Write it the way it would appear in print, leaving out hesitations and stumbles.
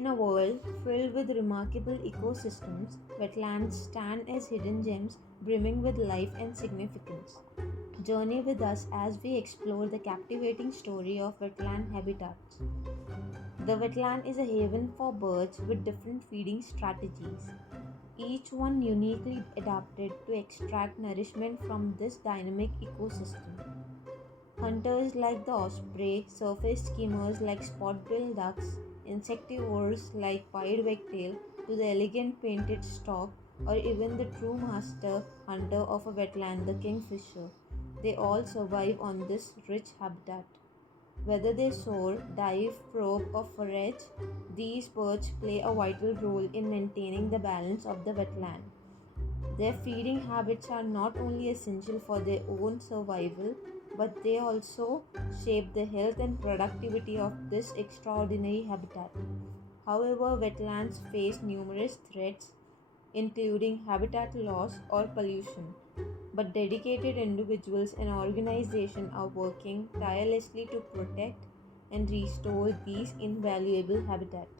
In a world filled with remarkable ecosystems, wetlands stand as hidden gems brimming with life and significance. Journey with us as we explore the captivating story of wetland habitats. The wetland is a haven for birds with different feeding strategies, each one uniquely adapted to extract nourishment from this dynamic ecosystem. Hunters like the osprey, surface skimmers like spot-billed ducks, insectivores like pied wagtail, to the elegant painted stork, or even the true master hunter of a wetland, the kingfisher. They all survive on this rich habitat. Whether they soar, dive, probe, or forage, these birds play a vital role in maintaining the balance of the wetland. Their feeding habits are not only essential for their own survival, but they also shape the health and productivity of this extraordinary habitat. However, wetlands face numerous threats, including habitat loss or pollution, but dedicated individuals and organizations are working tirelessly to protect and restore these invaluable habitats.